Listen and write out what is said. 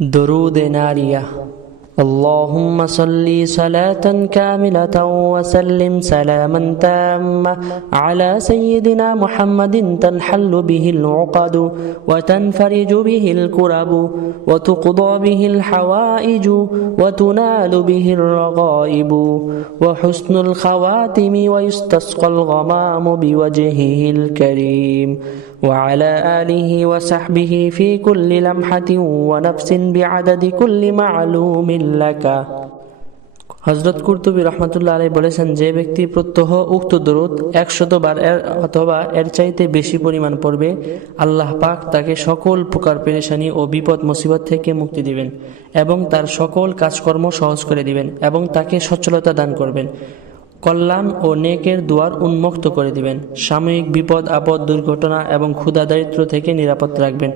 درود نارية. اللهم صل صلاة كاملة وسلم سلاما تاما على سيدنا محمد تنحل به العقد وتنفرج به الكرب وتقضى به الحوائج وتنال به الرغائب وحسن الخواتم ويستسقى الغمام بوجهه الكريم وعلى آله وصحبه في كل لمحة ونفس بعدد كل معلوم لك. হযরত কুরতুবী রাহমাতুল্লাহ আলাইহি বলেছেন, যে ব্যক্তি প্রত্যহ উক্ত দরুদ 100 বার অথবা এর চাইতে বেশি পরিমাণ পড়বে, আল্লাহ পাক তাকে সকল প্রকার পেরেশানি ও বিপদ মুসিবত থেকে মুক্তি দিবেন এবং তার সকল কাজকর্ম সহজ করে দিবেন এবং তাকে সচ্ছলতা দান করবেন, কল্যাণ ও নেকের দুয়ার উন্মুক্ত করে দিবেন, সাময়িক বিপদ আপদ দুর্ঘটনা এবং ক্ষুধা দারিদ্র্য থেকে নিরাপদ রাখবেন।